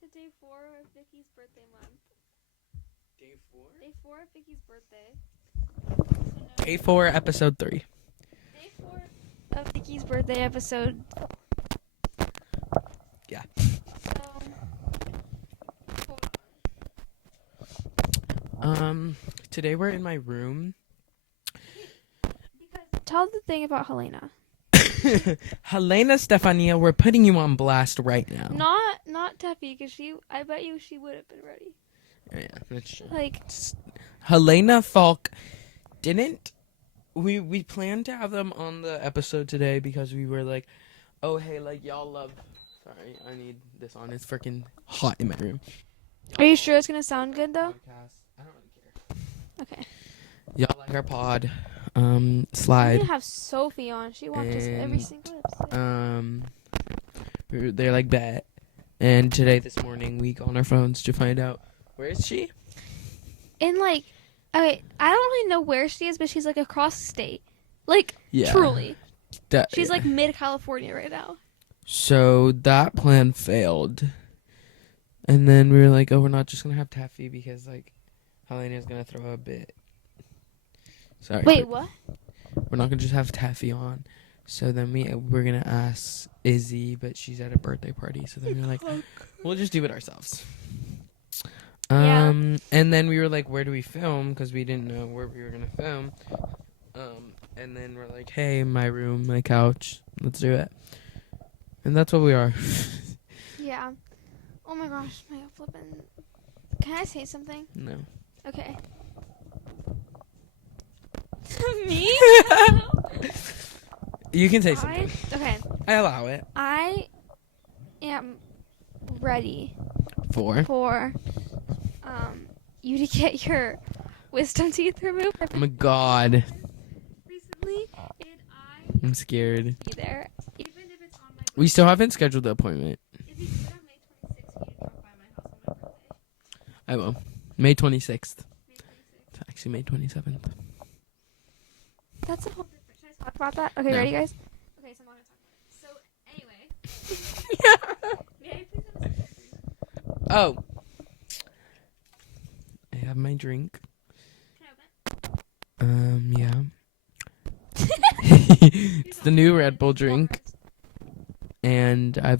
to day 4 of Vicky's birthday month. Day 4? Day 4 of Vicky's birthday. Day 4, episode 3. Day 4 of Vicky's birthday episode. Yeah. So, hold on. Today we're in my room. Tell the thing about Helena. Helena Stefania, we're putting you on blast right now. Not Teffy, because I bet you she would have been ready. Yeah, that's true. Like, Helena Falk didn't. We planned to have them on the episode today because we were like, oh hey, like y'all love. Sorry, I need this on. It's freaking hot in my room. are you sure it's gonna sound good though? Podcast. I don't really care. Okay. Y'all like our pod. We Slide. need to have Sophie on. She watches every And, single episode. They're like bet. And today, this morning, we got on our phones to find out where is she. And like, okay, I don't really know where she is, but she's like across the state. Like, Yeah. truly. She's Yeah. like mid California right now. So that plan failed. And then we were like, oh, we're not just gonna have Taffy because like Helena's gonna throw a bit. Sorry. Wait, what? We're not gonna just have Taffy on. So then we're gonna ask Izzy, but she's at a birthday party. So then we're like, we'll just do it ourselves. Yeah. And then we were like, where do we film? Because we didn't know where we were gonna film. And then we're like, hey, my room, my couch, let's do it. And that's what we are. Yeah. Oh my gosh, my flippin'. Can I say something? No. Okay. Me? You can say something. Okay. I allow it. I am ready For for you to get your wisdom teeth removed. oh my god, Recently, and I'm scared. be there, even if it's on my. We still haven't scheduled the appointment. If you do it on May 26th, you drop by my house on my birthday. I will. May 26th. May 26th. It's actually May 27th. That's a whole different. Should I talk about that? Okay, No. ready, guys? Okay, so I'm not gonna talk about it. So anyway, may I please have a sip? Oh. I have my drink. Can I open it? Yeah. It's the new Red Bull drink. And I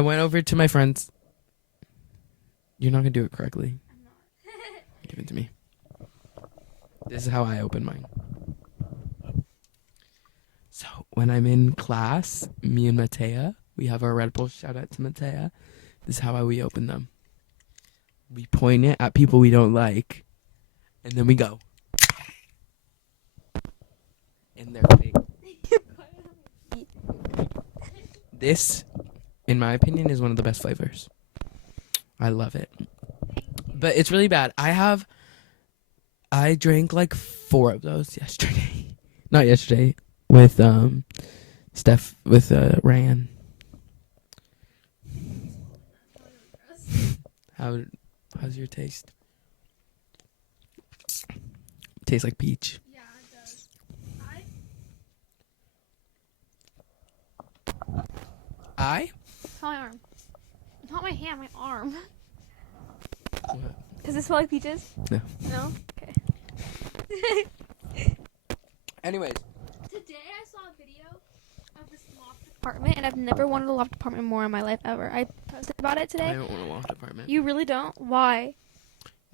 went over to my friend's. You're not gonna do it correctly. I'm not. Give it to me. This is how I open mine. So when I'm in class, me and Matea, we have our Red Bull. Shout out to Matea. This is how we open them. We point it at people we don't like, and then we go. In their face. This, in my opinion, is one of the best flavors. I love it. But it's really bad. I drank like 4 of those yesterday. Not yesterday. With Ryan. How's your taste? Tastes like peach. Yeah, it does. My arm. Not my hand, my arm. Does it smell like peaches? No. No? Okay. Anyways. Today I saw a video of this loft apartment, and I've never wanted a loft apartment more in my life ever. I posted about it I today. don't want a loft apartment. You really don't? Why?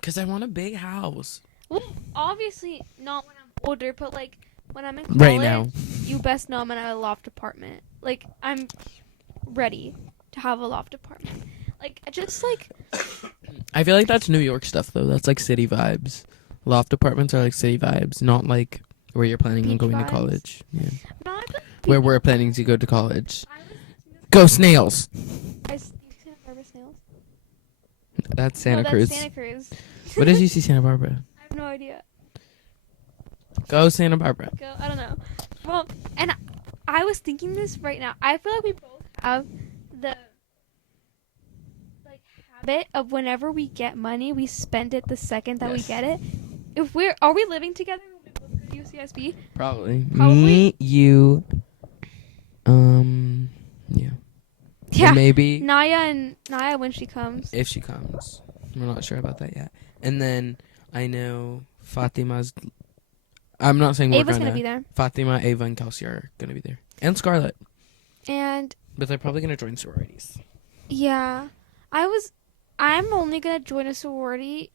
Because I want a big house. Well, obviously not when I'm older, but like when I'm in college, Right now. you best know I'm in a loft apartment. Like I'm ready to have a loft apartment. Like just like I feel like that's New York stuff, though. That's like city vibes. Loft apartments are like city vibes, not like where you're planning on Beach going vibes. to college. Yeah. not Where we're planning to go to college. I was thinking this- Go Snails! you see Santa Barbara snails? That's Santa no, Cruz. That's Santa Cruz. What is UC Santa Barbara? I have no idea. Go Santa Barbara. Go. I don't know. Well, and I was thinking this right now. I feel like we both have the like habit of whenever we get money, we spend it the second that we Yes. get it. If are we living together when we both go to UCSB? Probably. Probably. Me, you, yeah. Yeah. And maybe Naya when she comes. if she comes. We're not sure about that yet. And then I know Fatima's. I'm not saying we're Ava's gonna. gonna be there. Fatima, Ava, and Kelsey are gonna be there, and Scarlett. And But they're probably gonna join sororities. yeah, I'm only gonna join a sorority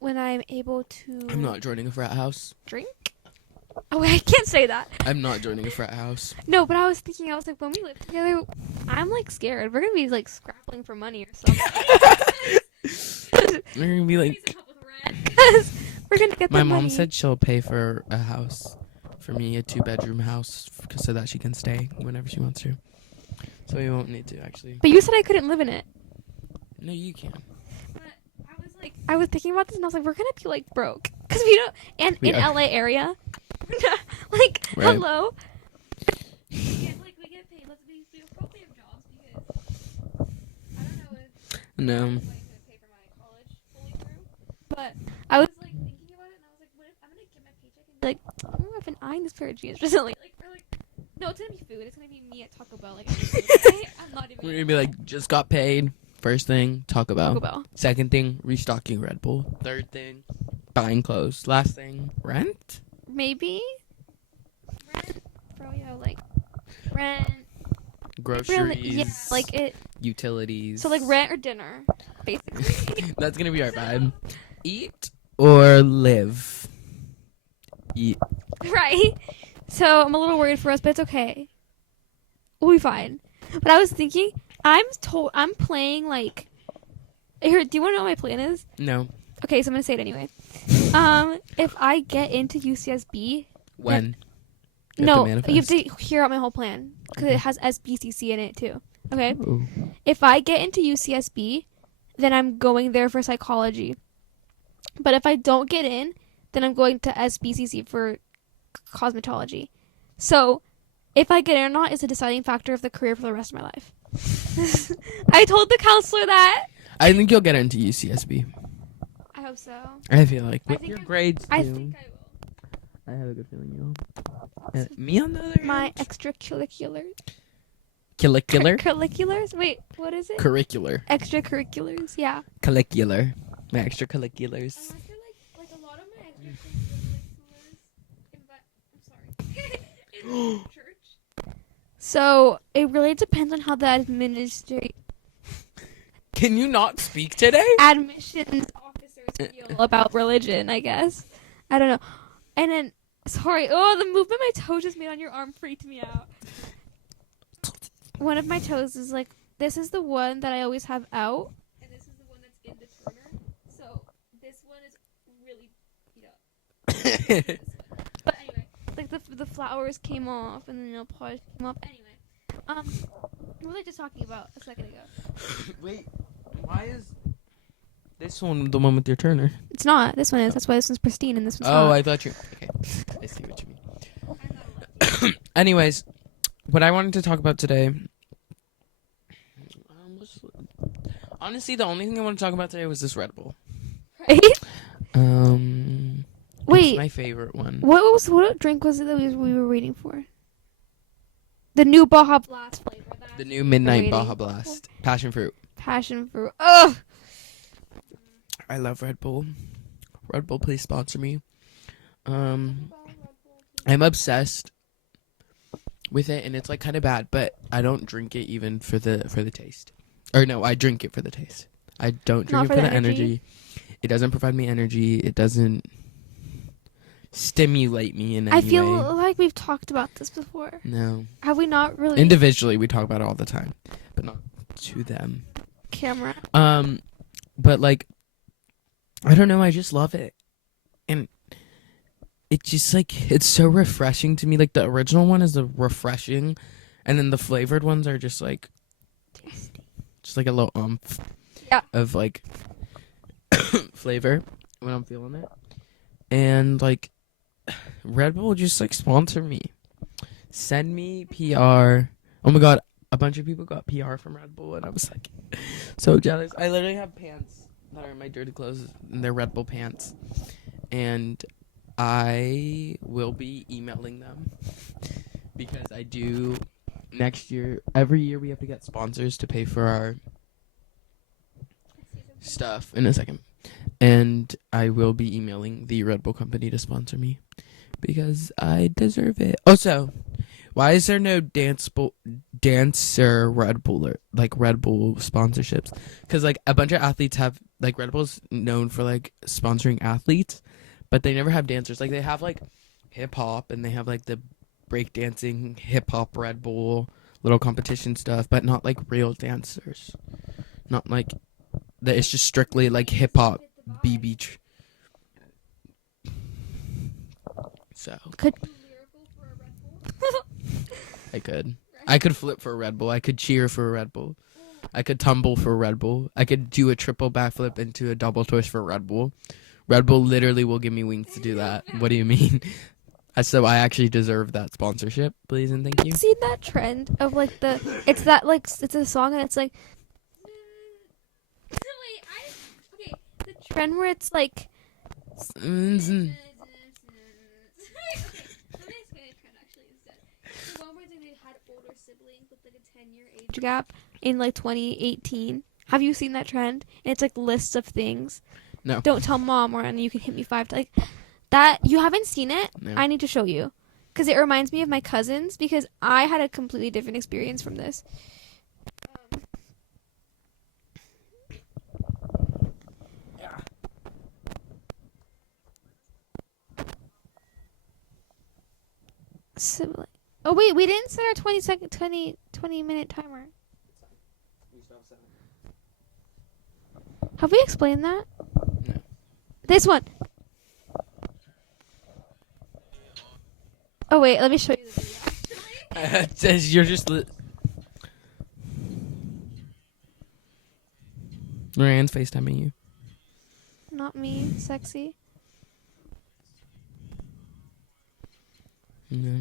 when I'm able to. I'm not joining a frat house. Drink. Oh wait, I can't say that. I'm not joining a frat house. No, but I was thinking, I was like, when we live together, I'm like scared. We're gonna be like scrapping for money or something. We're gonna be like. We're gonna get My the mom money. said she'll pay for a house, for me, a 2-bedroom house, so that she can stay whenever she wants to. So we won't need to actually. But you said I couldn't live in it. No, you can. But I was thinking about this, and I was like, we're gonna be like broke because we don't. And We in are. LA area, like Right. hello. We get paid. We'll probably have jobs because I don't know if No. I'm going to pay for my college fully through. But I was like thinking about it, and I was like, what if I'm gonna get my paycheck and be like, oh, I've been eyeing this pair of jeans recently. No, it's gonna be food. It's gonna be me at Taco Bell. Like, I'm not even. We're gonna be like, just got paid. First thing, Taco Bell. Taco Bell. Second thing, restocking Red Bull. Third thing, buying clothes. Last thing, rent. Maybe. Rent. Bro, yeah, like rent. Groceries. Really, yeah, like it. Utilities. So like rent or dinner, basically. That's gonna be our vibe. Eat or live. Eat. Right. So I'm a little worried for us, but it's okay. We'll be fine. But I was thinking, I'm playing like. Here, do you want to know what my plan is? No. Okay, so I'm gonna say it anyway. If I get into UCSB, When? no, to you have to hear out my whole plan because Okay. it has SBCC in it too. Okay. Ooh. If I get into UCSB, then I'm going there for psychology. But if I don't get in, then I'm going to SBCC for cosmetology. So, if I get in or not is a deciding factor of the career for the rest of my life. I told the counselor that. I think you'll get into UCSB. I hope so. I feel like I with think your I- grades I too. think I will. I have a good feeling you will. Me on the other My hand. extracurriculars. Curricular. Curriculars? Wait, what is it? Curricular. Extracurriculars, yeah. Curricular. My extracurriculars. I feel like a lot of my extracurriculars in church. So it really depends on how the Can you not speak today? admissions officers feel about religion, I guess. I don't know. And then, sorry, the movement my toe just made on your arm freaked me out. One of my toes is like, this is the one that I always have out, and this is the one that's in the turner. So this one is really beat up. But anyway, like the flowers came off, and then the polish came off. Anyway, what was I just talking about a second ago? Wait, why is this one the one with your Turner? It's not. This one is. That's why this one's pristine, and this one's Oh, not. I thought you. Okay, I see what you mean. Anyways, what I wanted to talk about today. Honestly, the only thing I want to talk about today was this Red Bull. Right? It's Wait. my favorite one. What drink was it that we were waiting for? The new Baja Blast flavor. The new Midnight waiting. Baja Blast. Passion fruit. Passion fruit. Ugh. I love Red Bull. Red Bull, please sponsor me. I'm obsessed with it, and it's like kind of bad, but I don't drink it even for the taste. Or no, I drink it for the taste. I don't drink Not it for for the the energy. It doesn't provide me energy. It doesn't stimulate me in any I feel way. like we've talked about this before. No. Have we not really? Individually, we talk about it all the time, but not to them. Camera. But like, I don't know. I just love it, and it just like it's so refreshing to me. Like the original one is the refreshing, and then the flavored ones are just like, just like a little Yeah. of like flavor when I'm feeling it, and like Red Bull just like sponsor me, send me PR. Oh my god, a bunch of people got PR from Red Bull, and I was like so jealous. I literally have pants that are in my dirty clothes, and they're Red Bull pants, and I will be emailing them because I do next year, every year we have to get sponsors to pay for our stuff in a second. And I will be emailing the Red Bull company to sponsor me because I deserve it. Also, why is there no dancer Red Buller, like Red Bull sponsorships? Because like a bunch of athletes have, like, Red Bull's known for like sponsoring athletes, but they never have dancers. Like they have like hip hop and they have like the breakdancing hip hop Red Bull little competition stuff, but not like real dancers. Not like that. It's just strictly like hip hop BB. So Could I could flip for a Red Bull. I could cheer for a Red Bull. I could tumble for a Red Bull. I could do a triple backflip into a double twist for a Red Bull. Red Bull literally will give me wings to do that. What do you mean? So I actually deserve that sponsorship, please and thank you. see that trend of like it's that like it's a song and it's like the trend where it's like age gap in like 2018. Have you seen that trend? And it's like lists of things. No. Don't tell mom, or you can hit me 5 times. Like that. You haven't seen it? No. I need to show you because it reminds me of my cousins because I had a completely different experience from this. Sibling. Oh wait, we didn't set our 20-minute timer. Have we explained that? No. This one. Oh wait, let me show you the video. It says you're just Loran's FaceTiming you. Not me, sexy. No.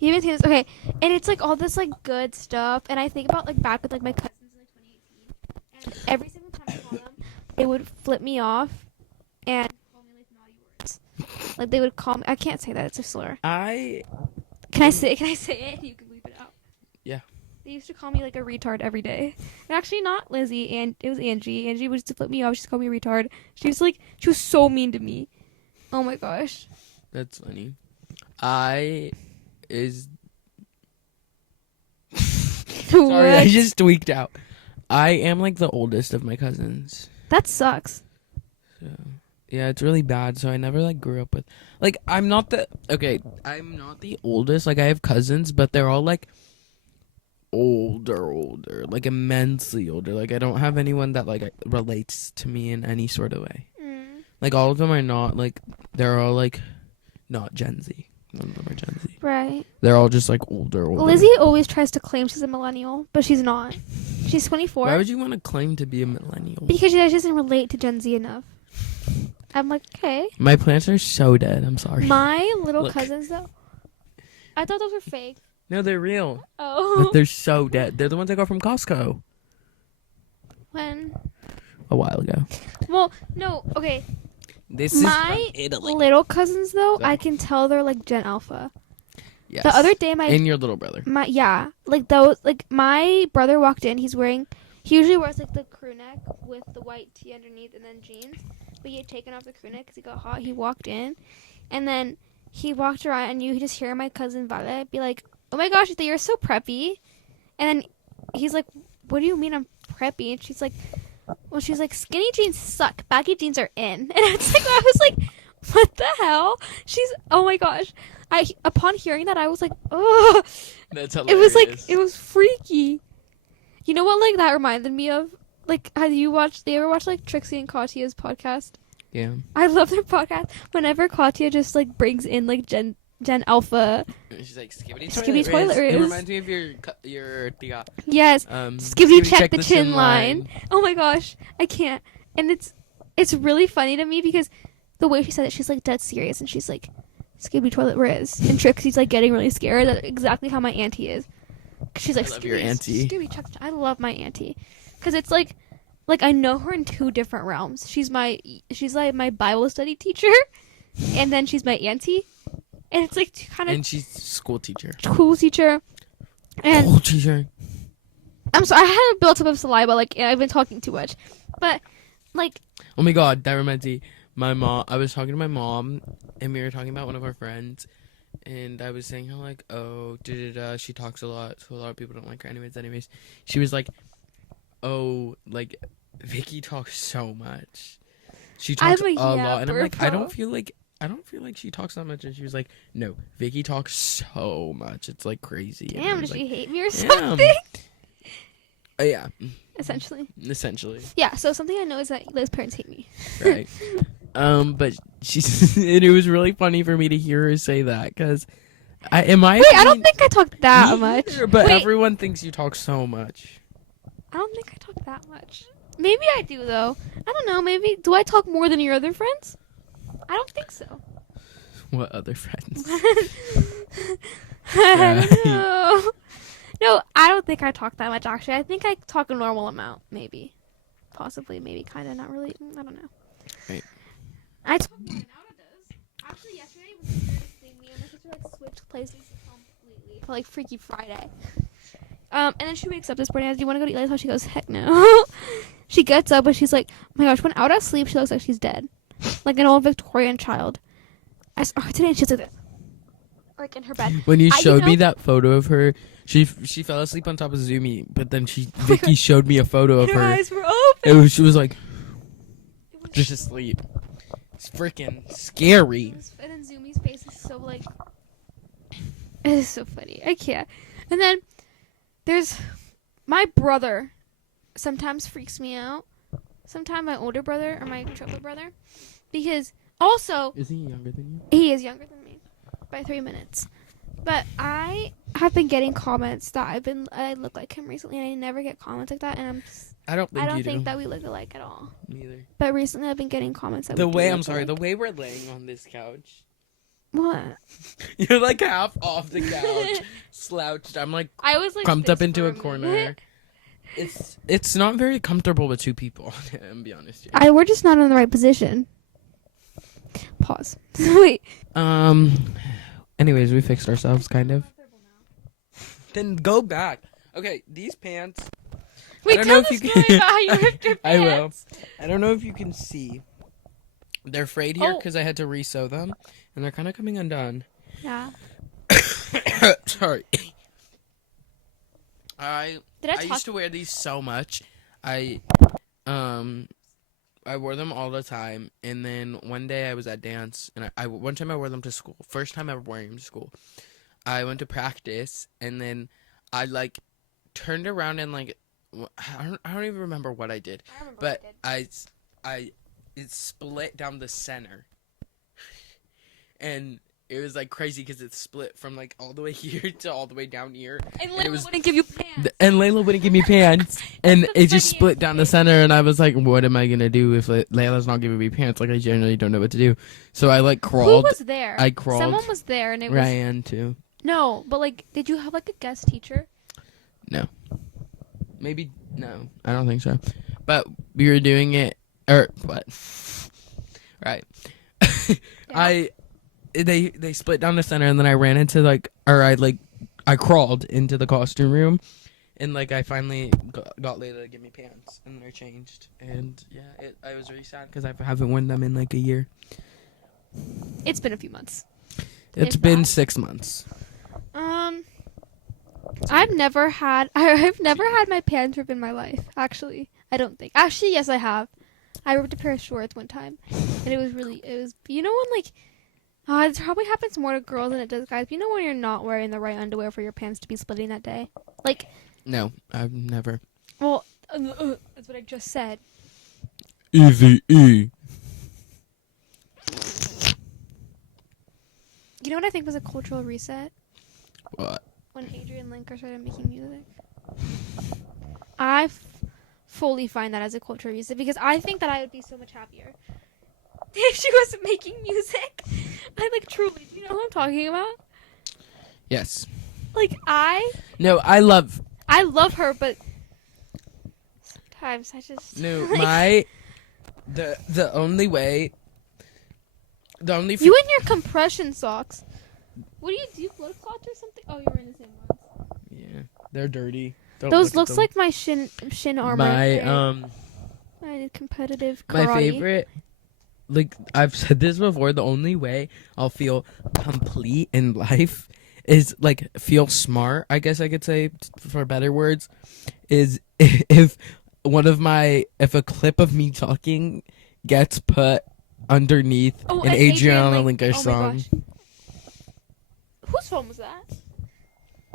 You haven't seen this? Okay, and it's like all this like good stuff, and I think about like back with like my cousins in like 2018, and every single time I call them, they would flip me off and call me like naughty words. Like they would call me. I can't say that; it's a slur. Can I say it? You can bleep it out. Yeah. They used to call me like a retard every day. And actually, not Lizzie, and it was Angie. Angie would just flip me off. She just called me a retard. She was so mean to me. Oh my gosh. That's funny. Sorry, Sorry, I just tweaked out. I am like the oldest of my cousins. That sucks. So yeah, it's really bad. So I never like grew up with like I'm not the oldest. Like I have cousins, but they're all like older, like immensely older. Like I don't have anyone that like relates to me in any sort of way. Like all of them are not like they're all like not Gen Z. None of them are Gen Z. Right. They're all just like older. Lizzie always tries to claim she's a millennial, but she's not. She's 24. Why would you want to claim to be a millennial? Because she doesn't relate to Gen Z enough. I'm like, okay. My plants are so dead. I'm sorry. My little cousins, though, I thought those were fake. No, they're real. Oh. But they're so dead. They're the ones I got from Costco. When? A while ago. Well, no, okay. This is my from Italy. Little cousins, though, Sorry. I can tell they're like Gen Alpha. Yes. The other day, and your little brother. My brother walked in. He usually wears like the crew neck with the white tee underneath and then jeans. But he had taken off the crew neck because he got hot. He walked in, and then he walked around, and you could just hear my cousin Vale be like, "Oh my gosh, you're so preppy," and then he's like, "What do you mean I'm preppy?" And she's like, "Skinny jeans suck. Baggy jeans are in." And I was like, what the hell? Oh my gosh. Upon hearing that, I was like, oh. That's hilarious. It was freaky. You know what, like, that reminded me of? Like, do you ever watch, like, Trixie and Katya's podcast? Yeah. I love their podcast. Whenever Katya just, like, brings in, like, Gen Alpha. She's like, Skibbity toilet riz. It reminds me of your tia. Yes. Skibbity check the chin line. Oh my gosh. I can't. And it's really funny to me because the way she said it, she's, like, dead serious. And she's like, Skibbity toilet riz. And Trixie's, like, getting really scared. That's exactly how my auntie is. She's like, I love your auntie. Skibbity check the chin. I love my auntie. Because it's like I know her in two different realms. She's like my Bible study teacher. And then she's my auntie. And it's like kind of. And she's school teacher. School teacher. And Oh, teacher. I'm sorry, I had a built up of saliva. Like I've been talking too much, but like Oh my god, that reminds me. My mom. I was talking to my mom, and we were talking about one of our friends, and I was saying how like, oh, she talks a lot, so a lot of people don't like her. Anyways, she was like, oh, like Vicky talks so much. She talks I'm a a lot, and I'm like, yapper, I don't feel like she talks that much. And she was like, no, Vicky talks so much. It's like crazy. And I damn, was does like, she hate me or yeah. something? Yeah, Essentially. Yeah, so something I know is that Liz parents hate me. right. But she's and it was really funny for me to hear her say that because I don't think I talk that much. Either, but Wait, everyone thinks you talk so much. I don't think I talk that much. Maybe I do though. I don't know. Maybe do I talk more than your other friends? I don't think so. What other friends? I don't know. No, I don't think I talk that much. Actually, I think I talk a normal amount. Maybe, possibly, maybe, kind of, not really. I don't know. Right. I talk more than Nada does. Actually, yesterday was the weirdest thing. Me and my sister like switched places completely for like Freaky Friday. And then she wakes up this morning. Do you want to go to eat Lily's house? She goes, heck no. She gets up and she's like, oh my gosh, when out of sleep, she looks like she's dead, like an old Victorian child. I saw her today and she's like this, like in her bed. When you showed me that photo of her, she fell asleep on top of Zoomy, but then Vicky showed me a photo of her. Her eyes were open. She was like just asleep. It's freaking scary. And then Zoomy's face is so like, it is so funny. I can't. And then there's my brother. Sometimes freaks me out. Sometimes my older brother or my triple brother, because also is he younger than you? he is younger than me by 3 minutes. But I have been getting comments that I look like him recently, and I never get comments like that. And I don't think that we look alike at all. Neither. But recently, I've been getting comments that the we do way look alike. the way we're laying on this couch. What? You're like half off the couch, slouched. I'm like I was like crumped this up into for a corner. It's not very comfortable with two people. I'm be honest here. We're just not in the right position. Pause. Wait. Anyways, we fixed ourselves, kind of. Then go back. Okay, these pants. Wait, tell the story about how you ripped your I will. pants. I don't know if you can see. They're frayed here Oh. because I had to re-sew them, and they're kind of coming undone. Yeah. Sorry. Did I I used to wear these so much. I wore them all the time, and then one day I was at dance, and one time I wore them to school. First time ever wearing them to school. I went to practice, and then I like turned around and like I don't even remember what I did, but it split down the center, and it was like crazy because it split from like all the way here to all the way down here. And Layla wouldn't give you pants. And Layla wouldn't give me pants, and the it just funniest split down the center. And I was like, "What am I gonna do if Layla's not giving me pants? Like, I generally don't know what to do." So I like crawled. Who was there? I crawled. Someone was there, and it was Ryan too. no. But like, did you have like a guest teacher? No. Maybe no. I don't think so. But we were doing it, or what? Right. Yeah. They split down the center, and then I ran into I crawled into the costume room, and like I finally got Layla to give me pants, and they're changed, and yeah, I was really sad because I haven't worn them in like a year. It's been a few months. It's been 6 months. I've never had my pants ripped in my life. Actually, I don't think. Actually, yes, I have. I ripped a pair of shorts one time, and it was you know when like. It probably happens more to girls than it does guys. But you know when you're not wearing the right underwear for your pants to be splitting that day? Like... No, I've never. Well, that's what I just said. Easy E. You know what I think was a cultural reset? What? When Adrian Linker started making music. I fully find that as a cultural reset because I think that I would be so much happier if she wasn't making music. I like truly. Do you know who I'm talking about? Yes. Like No, I love her, but sometimes I just no like, the only way. The only you and your compression socks. What do? You blood clots or something? Oh, you were in the same ones. Yeah. They're dirty. Don't Those look at looks them. like my shin armor. I did competitive karate. My favorite, like I've said this before, the only way I'll feel complete in life is like feel smart, I guess I could say for better words, is if if a clip of me talking gets put underneath an Adriana Linker song. My gosh. Whose phone was that?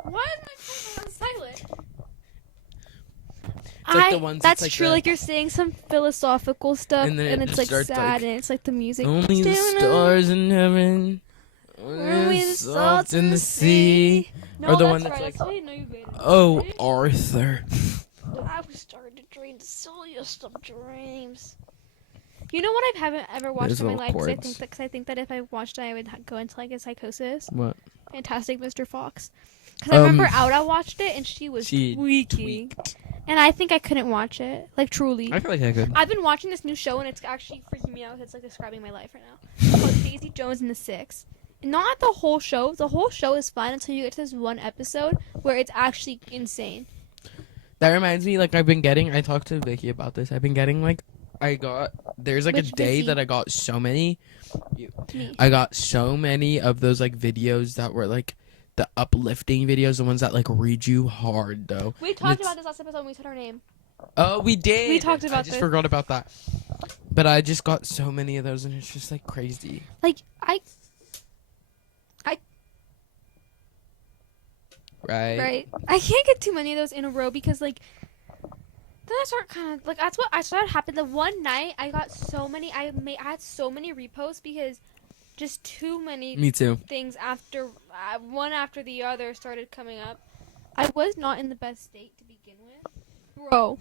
Why is my phone on silent? It's like the ones that's like true. Like you're saying some philosophical stuff, and then it it's just like starts, sad, like, and it's like the music. only the stars in heaven, only the salt in the sea. No, Or the that's one that's right. like, That's why I know you made it. oh, Right? Arthur. I was starting to dream the silliest of dreams. You know what I haven't ever watched There's in my little life? chords. Because I think that if I watched it, I would go into like a psychosis. What? Fantastic Mr. Fox. Because I remember Auda watched it and she was She tweaking. And I think I couldn't watch it. Like, truly. I feel like I could. I've been watching this new show and it's actually freaking me out. It's like describing my life right now. It's called Daisy Jones and the Six. Not the whole show. The whole show is fun until you get to this one episode where it's actually insane. That reminds me, like, I talked to Vicky about this. I've been getting, like, there's, like, Which a day Vicky? that I got so many. Me. I got so many of those, like, videos that were, like, the uplifting videos, the ones that, like, read you hard, though. We talked about this last episode when we said our name. Oh, we did. We talked about I just this. forgot about that. But I just got so many of those, and it's just, like, crazy. Like, Right? I can't get too many of those in a row because, like, then I start kind of, like, that's what I started happening. The one night, I got so many, I had so many reposts because just too many Me too. things after, one after the other started coming up. I was not in the best state to begin with. Bro,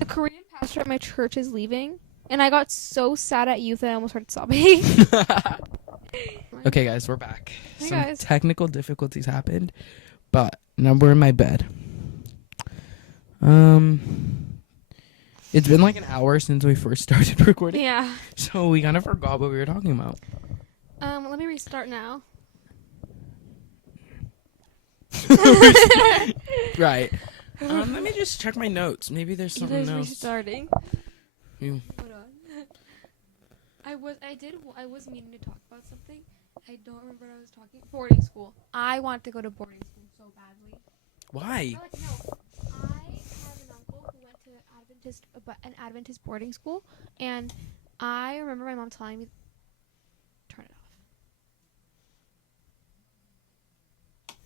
the Korean pastor at my church is leaving, and I got so sad at youth that I almost started sobbing. Okay, guys, we're back. Hey, Some guys. technical difficulties happened, but now we're in my bed. It's been like an hour since we first started recording, Yeah. so we kind of forgot what we were talking about. Let me restart now. Right. Let me just check my notes. Maybe there's something Either's else. restarting. You- Hold on. I was meaning to talk about something. I don't remember what I was talking. Boarding school. I want to go to boarding school so badly. Why? I have an uncle who went to an Adventist boarding school, and I remember my mom telling me, turn it off.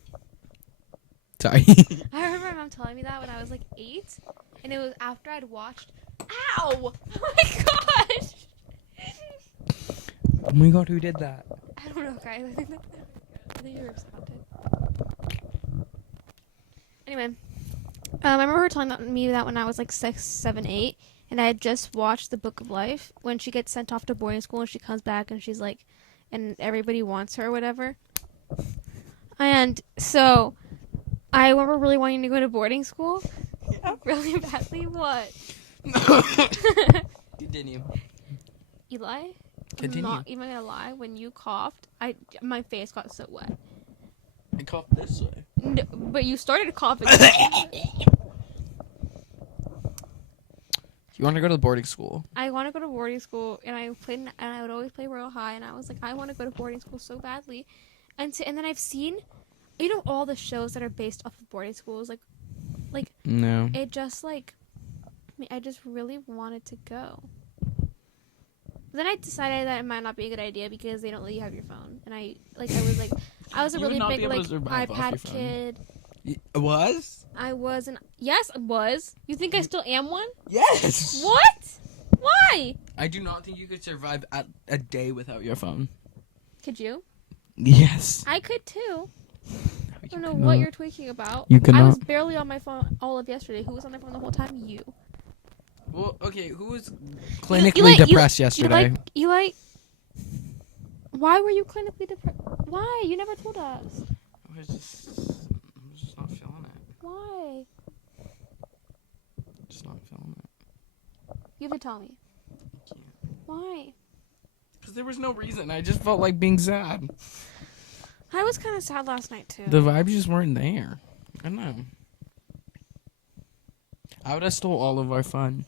Sorry. I remember my mom telling me that when I was like 8, and it was after I'd watched. Ow! Oh my gosh! Oh my god, who did that? I don't know, guys. I think you're responded. Anyway, I remember her telling me that when I was like 6, 7, 8, and I had just watched The Book of Life when she gets sent off to boarding school and she comes back and she's like, and everybody wants her or whatever. And so I remember really wanting to go to boarding school. Yeah. Really badly. What? Continue. Eli? Continue. I'm not even gonna lie. When you coughed, my face got so wet. I coughed this way. No, but you started coughing. You want to go to the boarding school? I want to go to boarding school, and I would always play Royal High, and I was like, I want to go to boarding school so badly, and then I've seen, all the shows that are based off of boarding schools, like No. it just I just really wanted to go. But then I decided that it might not be a good idea because they don't let you have your phone, and I was a You would really not big be able to survive off your iPad phone. kid. Was? I was yes, I was. You think I still am one? Yes. What? Why? I do not think you could survive a day without your phone. Could you? Yes. I could too. I don't know cannot. what you're tweaking about. You I was cannot. barely on my phone all of yesterday. Who was on their phone the whole time? You. Well, okay, who was clinically depressed yesterday? Eli, why were you clinically depressed? Why? You never told us. I was just not feeling it. Why? Just not feeling it. You have to tell me. Why? Because there was no reason. I just felt like being sad. I was kind of sad last night too. The vibes just weren't there. I don't know. I would have stole all of our fun.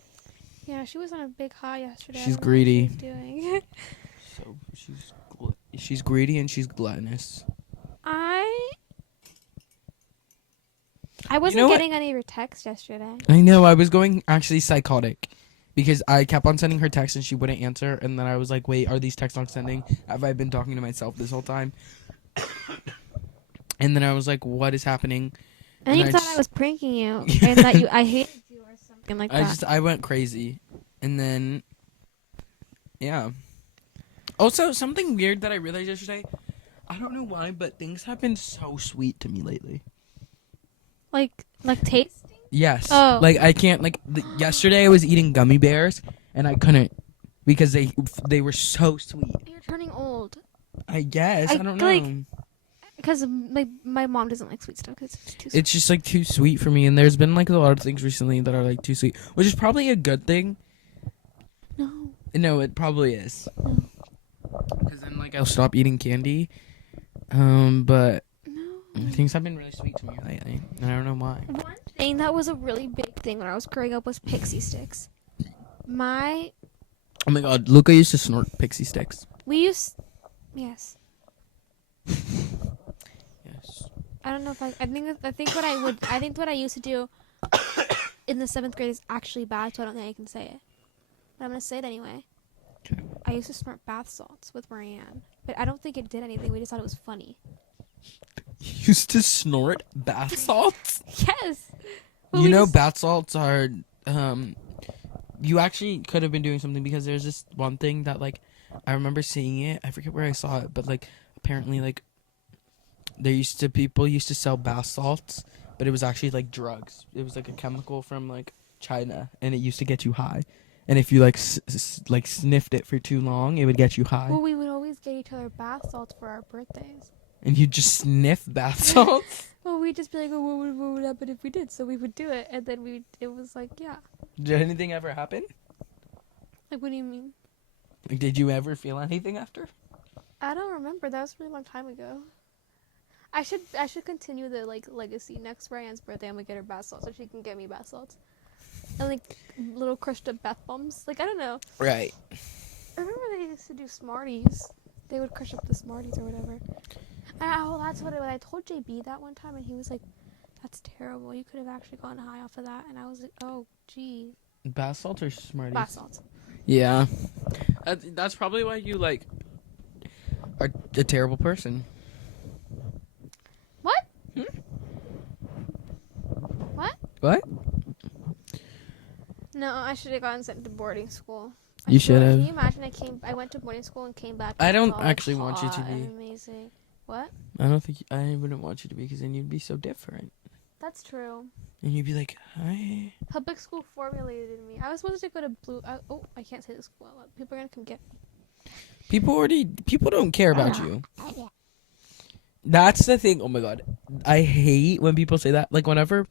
Yeah, she was on a big high yesterday. She's I don't know what she greedy. was doing. So she's greedy and she's gluttonous. I wasn't know what? getting any of your texts yesterday. I know. I was going actually psychotic because I kept on sending her texts and she wouldn't answer. And then I was like, wait, are these texts not sending? Have I been talking to myself this whole time? And then I was like, what is happening? And you thought I was pranking you and that I hated you or something like that. I went crazy. And then, yeah. Also, something weird that I realized yesterday, I don't know why, but things have been so sweet to me lately. Like tasting? Yes. Oh. Like I can't yesterday I was eating gummy bears and I couldn't because they were so sweet. You're turning old. I guess I don't know. Because my mom doesn't like sweet stuff because it's too sweet. It's just like too sweet for me, and there's been like a lot of things recently that are like too sweet, which is probably a good thing. No, it probably is. No. Because then like I'll stop eating candy. But No. things have been really sweet to me lately, and I don't know why. One thing that was a really big thing when I was growing up was pixie sticks. Oh my god, Luca used to snort pixie sticks. Yes. Yes. I don't know if I think what I used to do in the 7th grade is actually bad, so I don't think I can say it. But I'm gonna say it anyway. Okay. I used to snort bath salts with Marianne, but I don't think it did anything. We just thought it was funny. You used to snort bath salts? Yes. But You know, bath salts are, you actually could have been doing something because there's this one thing that, like, I remember seeing it. I forget where I saw it, but, like, apparently, like, people used to sell bath salts, but it was actually, like, drugs. It was, like, a chemical from, like, China, and it used to get you high. And if you, like, sniffed it for too long, it would get you high. Well, we would always get each other bath salts for our birthdays. And you just sniff bath salts? Well, we'd just be like, oh, what would happen if we did? So we would do it, and then it was like, yeah. Did anything ever happen? Like, what do you mean? Like, did you ever feel anything after? I don't remember. That was a really long time ago. I should continue the, like, legacy. Next Ryan's birthday, I'm gonna get her bath salts so she can get me bath salts. And, like, little crushed up bath bombs. Like, I don't know. Right. I remember they used to do Smarties. They would crush up the Smarties or whatever. That's what I told JB that one time, and he was like, that's terrible. You could have actually gotten high off of that. And I was like, oh, gee. Bath salts or Smarties? Bath salts. Yeah. That's probably why you, like, are a terrible person. What? What? No, I should have gotten sent to boarding school. You should have. Can you imagine I went to boarding school and came back? I don't all, actually like, want you to hot be. and amazing. What? I wouldn't want you to be because then you'd be so different. That's true. And you'd be like, hi. Public school formulated me. I was supposed to go to Blue. I can't say this school out loud. People are gonna come get me. People don't care about you. That's the thing. Oh my god. I hate when people say that. Like, whenever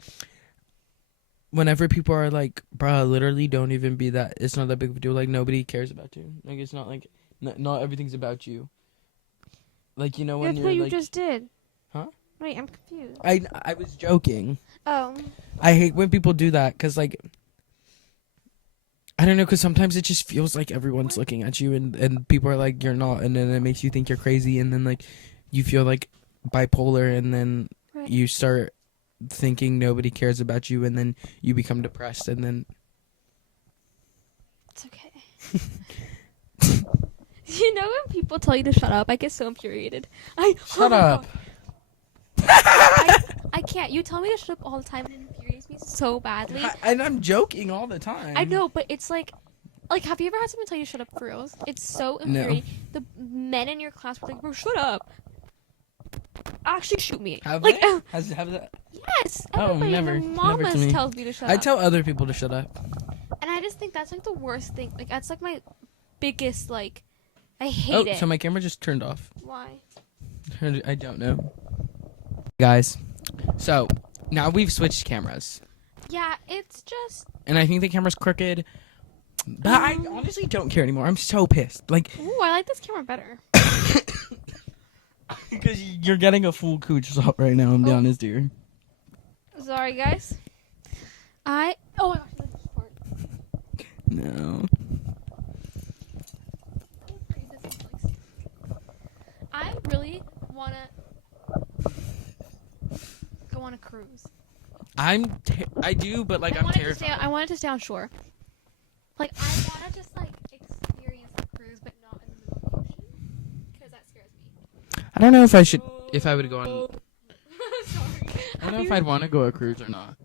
people are like, bruh, literally don't even be that. It's not that big of a deal. Like, nobody cares about you. Like, it's not like, not everything's about you. Like, you know, when That's you're what you like, just did. Huh? Wait, I'm confused. I was joking. Oh. I hate when people do that because, like, I don't know, because sometimes it just feels like everyone's looking at you and people are like, you're not, and then it makes you think you're crazy, and then, like, you feel, like, bipolar, and then you start thinking nobody cares about you, and then you become depressed, and then... It's okay. You know when people tell you to shut up, I get so infuriated. Shut up. I can't. You tell me to shut up all the time, and it infuriates me so badly. And I'm joking all the time. I know, but it's like, have you ever had someone tell you to shut up for reals? It's so infuriating. No. The men in your class were like, bro, shut up. Actually, shoot me. Have like, they? Have that? Yes. Oh, Everybody. never. My mom Never to me. tells me to shut up. I tell other people to shut up. And I just think that's, like, the worst thing. Like, that's, like, my biggest, like, I hate it. So my camera just turned off. Why? I don't know. Guys, so now we've switched cameras. Yeah, it's just... And I think the camera's crooked. But I honestly don't care anymore. I'm so pissed. Like... Ooh, I like this camera better. Because you're getting a full cooch shot right now, I'm be honest here. Sorry, guys. Oh my gosh, I like this part. No. I really wanna go on a cruise. I do, but like I'm terrified. I wanted to stay on shore. Like I wanna just like experience a cruise, but not in the middle of the ocean, because that scares me. I don't know if I would go on. Sorry. I don't know if I'd want to go on a cruise or not.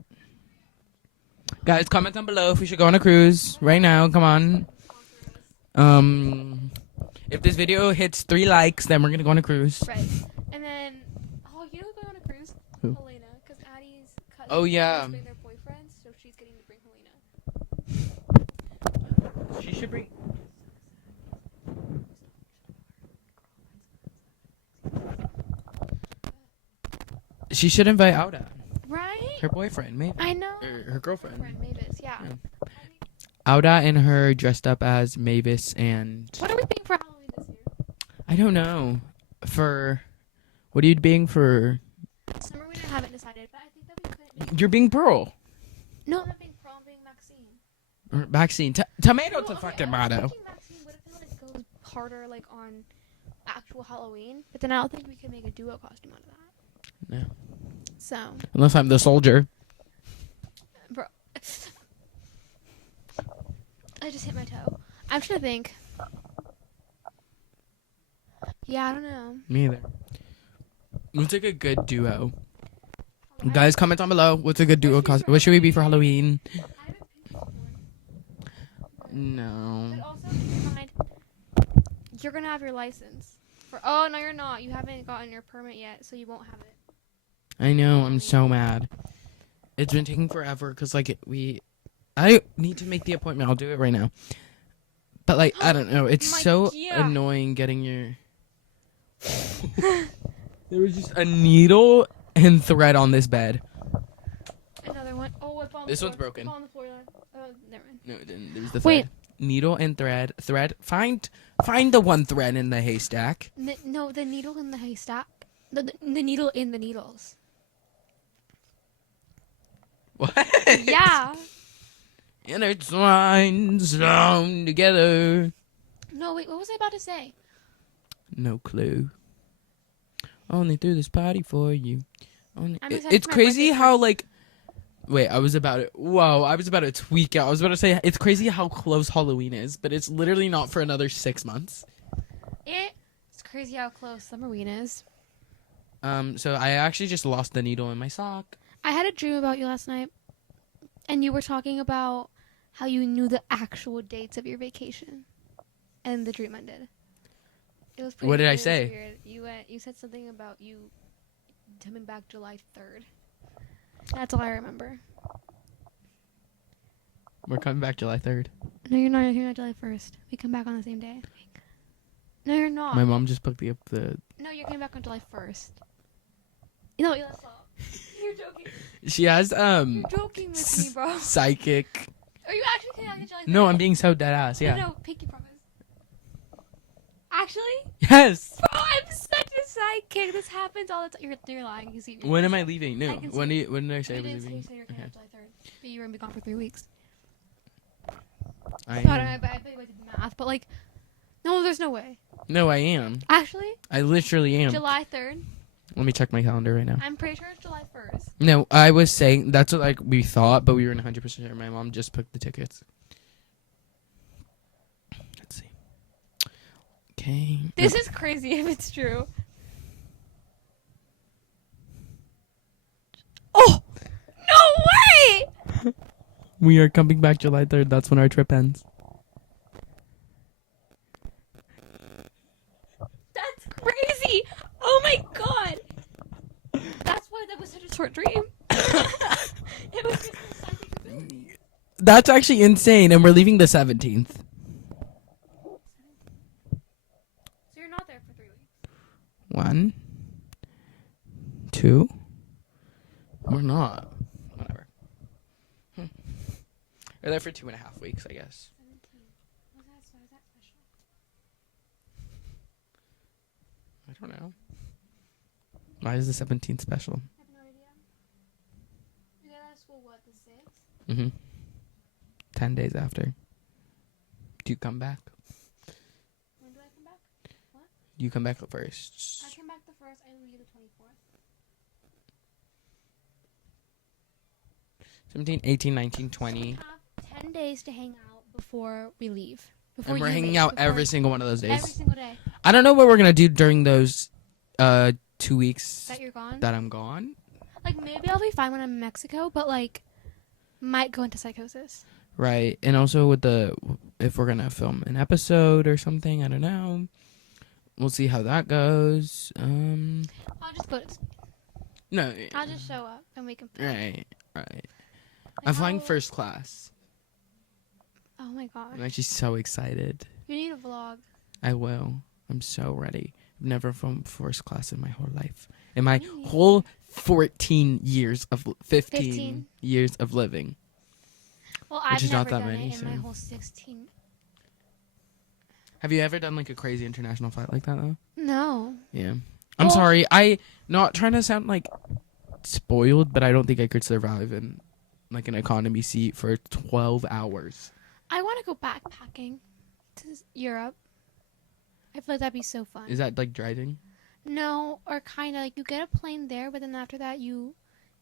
Guys, comment down below if we should go on a cruise right now. Come on. If this video hits 3 likes, then we're gonna go on a cruise. Right. And then, you know who's going on a cruise? Who? Helena, because Addie's cousin. Oh, yeah. Bring their boyfriends, so she's getting to bring Helena. She should bring. She should invite Auda, Right? her boyfriend, maybe. I know. Or her girlfriend. Mavis, yeah. Auda and her dressed up as Mavis and. What are we being for Halloween this year? I don't know. What are you being for? Summer we haven't decided, but I think that we could. You're being Pearl. No, I'm not being Pearl, I'm being Maxine. Or Maxine. Tomato's a Okay, fucking I was motto. thinking Maxine, what if it like goes harder like on actual Halloween? But then I don't think we can make a duo costume out of that. No. So, Unless I'm the soldier. bro, I just hit my toe. I'm trying to think. Yeah, I don't know. Me either. What's like a good duo? Guys, comment down below. What's a good duo costume? What should we be for Halloween? I haven't picked one. No. But also keep in mind, you're gonna have your license. Oh no, you're not. You haven't gotten your permit yet, so you won't have it. I know. I'm so mad. It's been taking forever because I need to make the appointment. I'll do it right now. But like, I don't know. It's so annoying getting your. There was just a needle and thread on this bed. Another one. Oh, it fell on the This floor. one's broken. It fell on the floor. Never mind. No, it didn't. There was the Wait. thread. Needle and thread. Thread. Find the one thread in the haystack. No, the needle in the haystack. The needle in the needles. What? Yeah. Intertwined, strung together. No, wait. What was I about to say? No clue. Only threw this party for you. I'm excited It's for my crazy birthday how party. like. Wait, I was about to tweak out. I was about to say it's crazy how close Halloween is, but it's literally not for another 6 months. It's crazy how close Summerween is. So I actually just lost the needle in my sock. I had a dream about you last night, and you were talking about how you knew the actual dates of your vacation, and the dream ended. It was pretty. What did I it was say? Weird. You said something about you coming back July 3rd. That's all I remember. We're coming back July 3rd. No, you're not. You're not July 1st. We come back on the same day. No, you're not. My mom just booked the. No, you're coming back on July 1st. No, let's stop. You're joking. She has You're joking with me, bro. psychic. Are you actually coming back on July 3rd? No, I'm being so dead ass. Yeah. No, pinky promise. Actually? Yes. Bro, I'm such a sidekick. This happens all the time. You're lying. You see. When am I leaving? No. I can see When did I say I You was didn't say leaving? you're coming back July 3rd. But you were gonna be gone for 3 weeks. I I don't know. am. I bet you did the math, but like, no, there's no way. No, I am. Actually, I literally am. July 3rd. Let me check my calendar right now. I'm pretty sure it's July 1st. No, I was saying that's what like we thought, but we were 100% sure. My mom just booked the tickets. Let's see. Okay. This is crazy if it's true. Oh! No way! We are coming back July 3rd. That's when our trip ends. That's crazy! Oh my god! That's why that was such a short dream. It was just a psychic ability. That's actually insane, and we're leaving the 17th. So you're not there for 3 weeks. 1, 2. We're not. Whatever. We're there for 2.5 weeks, I guess. 17. Why is that special? I don't know. Why is the 17th special? I have no idea. You got out of school, what, the 6th? Mm-hmm. 10 days after. Do you come back? When do I come back? What? You come back first. I come back the 1st. I leave the 24th. 17, 18, 19, 20. We have 10 days to hang out before we leave. Before And we're you hanging leave, out before- every single one of those every days. single day I don't know what we're going to do during those 2 weeks that you're gone. that I'm gone. Like, maybe I'll be fine when I'm in Mexico, but, like, might go into psychosis. Right. And also with if we're going to film an episode or something, I don't know. We'll see how that goes. I'll just go to... No. I'll just show up and we can film. Right. Like, I'm flying I'll- first class. Oh, my gosh. I'm actually so excited. You need a vlog. I will. I'm so ready. I've never flown first class in my whole life. In my Me neither. whole 15 years of Fifteen. years of living. Well, Which I've is never not that done many, it in my so. whole 16. Have you ever done like a crazy international flight like that though? No. Yeah. I'm Well- sorry. I not trying to sound like spoiled, but I don't think I could survive in like an economy seat for 12 hours. I want to go backpacking to Europe. I feel like that'd be so fun. Is that like driving? No, or kind of like you get a plane there, but then after that you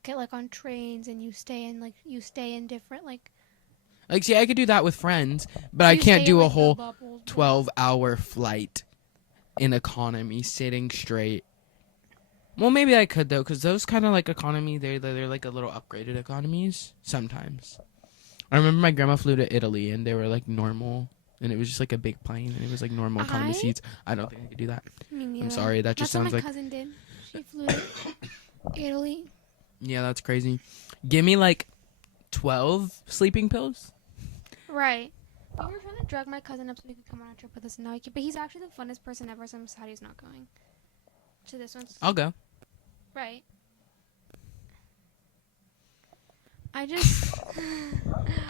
get like on trains and you stay in different like. Like, see, I could do that with friends, but I you can't stay do in, a like, the whole bubbles. 12-hour flight in economy sitting straight. Well, maybe I could though, because those kind of like economy, they're like a little upgraded economies sometimes. I remember my grandma flew to Italy and they were like normal, and it was just like a big plane and it was like normal economy I- seats. I don't think I could do that. Me neither. I'm sorry, that just That's sounds what like my cousin did. She flew to Italy. yeah, that's crazy. Give me like 12 sleeping pills. Right. We were trying to drug my cousin up so he could come on a trip with us, and now he can, but he's actually the funnest person ever, so I'm sad he's not going to this one. I'll go. Right. I just...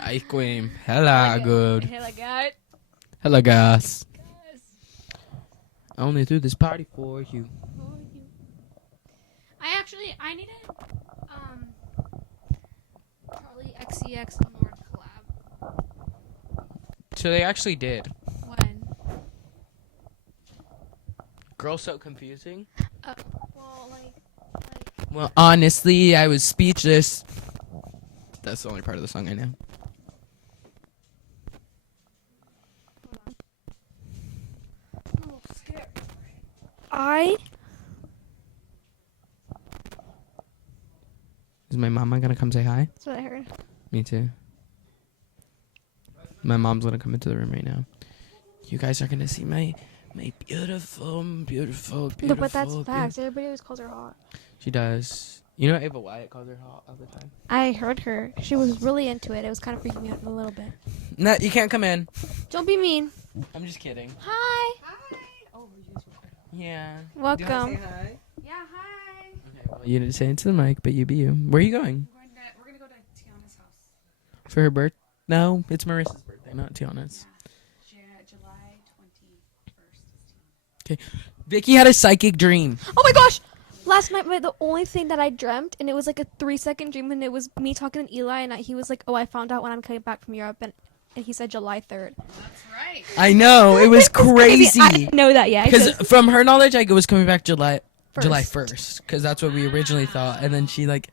I scream. Hello, good. Hello, guys. Hello, guys. I only threw this party for you. I needed, Charlie XCX North collab. So they actually did. When? Girl So Confusing? Well, like... Well, honestly, I was speechless. That's the only part of the song I know. I'm a little scared. I... Is my mama gonna come say hi? That's what I heard. Me too. My mom's gonna come into the room right now. You guys are gonna see my beautiful, beautiful. No, but that's facts. Everybody always calls her hot. She does. You know Ava Wyatt calls her hot all the time. I heard her. She was really into it. It was kind of freaking me out a little bit. No, you can't come in. Don't be mean. I'm just kidding. Hi. Hi. Oh, you guys were Yeah. Welcome. hi? Yeah, hi. Okay, well, you didn't say into the mic, but you be you. Where are you going? We're gonna go to Tiana's house. For her birth? No, it's Marissa's birthday, not Tiana's. July 21st. Vicky had a psychic dream. Oh my gosh! Last night, the only thing that I dreamt, and it was like a 3-second dream, and it was me talking to Eli, and he was like, "Oh, I found out when I'm coming back from Europe," and he said July 3rd. That's right. I know, it was crazy. I didn't know that yet. Because from her knowledge, like, it was coming back July First. 1st. Because that's what we originally thought. And then she, like,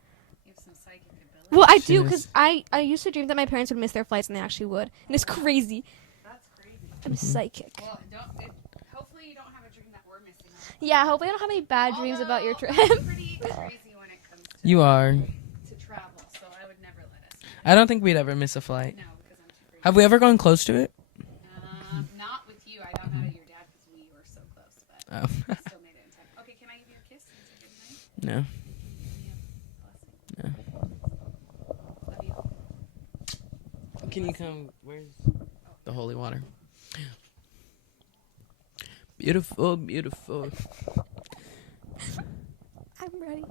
You have some psychic ability. Well, I She do, was- because I used to dream that my parents would miss their flights, and they actually would. And it's crazy. That's crazy. I'm psychic. Well, hopefully you don't have a dream that we're missing out. Yeah, hopefully I don't have any bad dreams about your trip. I'm pretty crazy when it comes to, you are. to travel, so I would never let us. I don't think we'd ever miss a flight. No, because I'm too crazy. Have we ever gone close to it? Not with you. I don't know your dad because we were so close, but Oh. I still made it in time. Okay, can I give you a kiss? Is it good night? No. Blessing. No. Love you. Can you come? Where's the holy water? Beautiful, beautiful. I'm ready.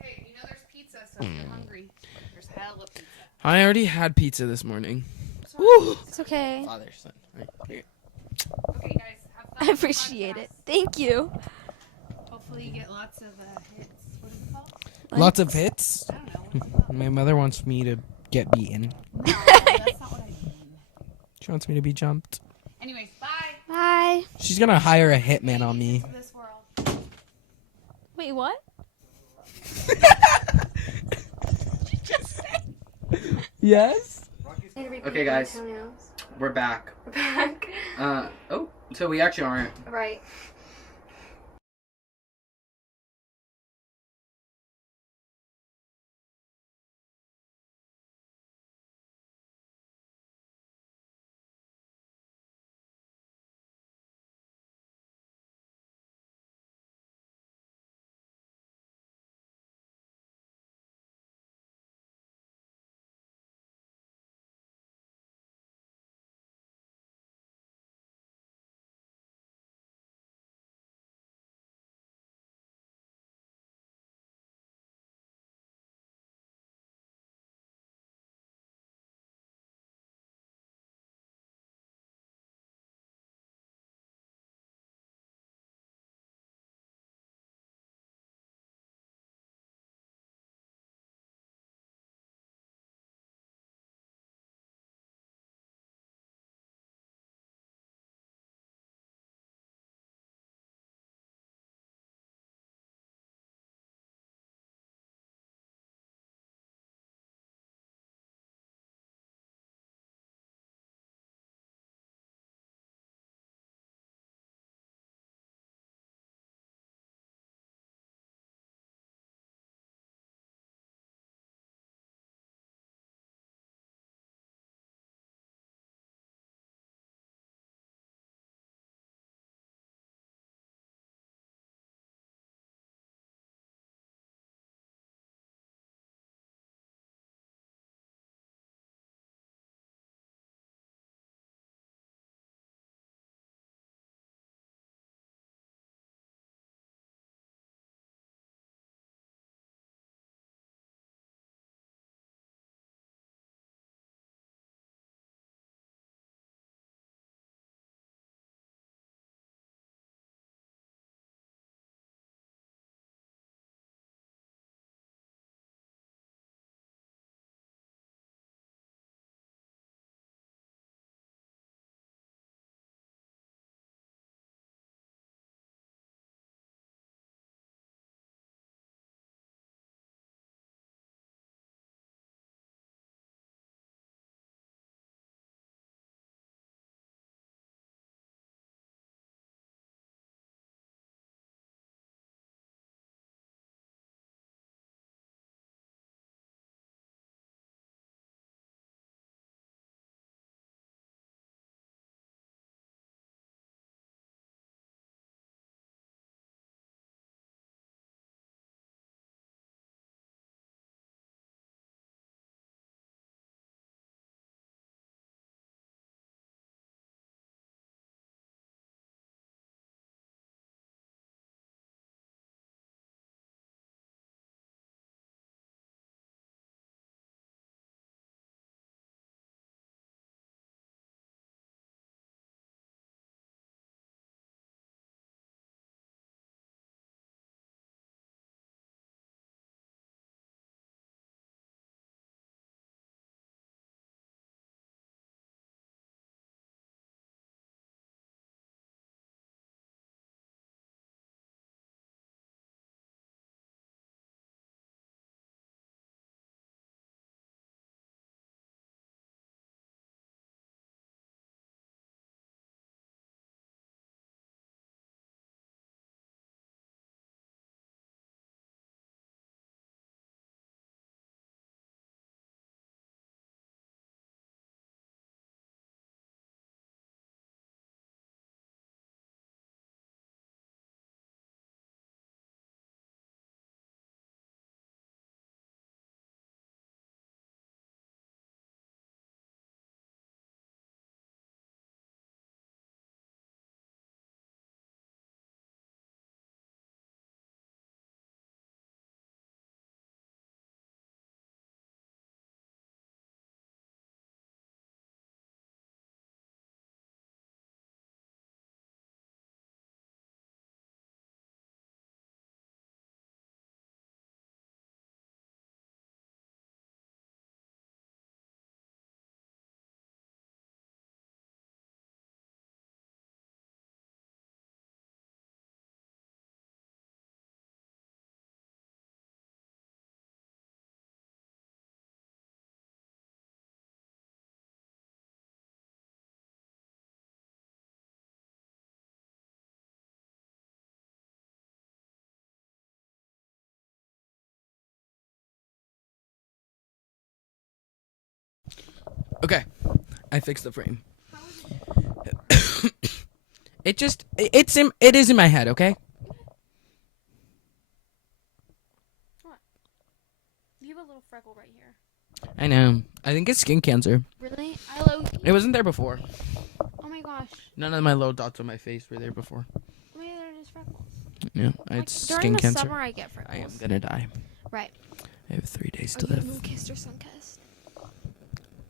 Hey, you know there's pizza, so if you're hungry, there's hella pizza. I already had pizza this morning. Sorry. It's okay. Father, son. Right here. Okay, guys, have fun. I appreciate it. Thank you. Hopefully you get lots of hits. What is it called? Lots of hits. I don't know. What's it called? My mother wants me to get beaten. No, that's not what I mean. She wants me to be jumped. Anyways, bye. Bye. She's gonna hire a hitman on me. This world. Wait, what? Yes. Okay, guys, we're back. We're back. So we actually aren't. Right. Okay, I fixed the frame. How was it? It is in my head. Okay. You have a little freckle right here. I know. I think it's skin cancer. Really? It wasn't there before. Oh my gosh. None of my little dots on my face were there before. Maybe they're just freckles. Yeah, Like, it's during skin the cancer. summer, I get freckles. I am gonna die. Right. I have 3 days Are to you live. moon kissed or sun kissed?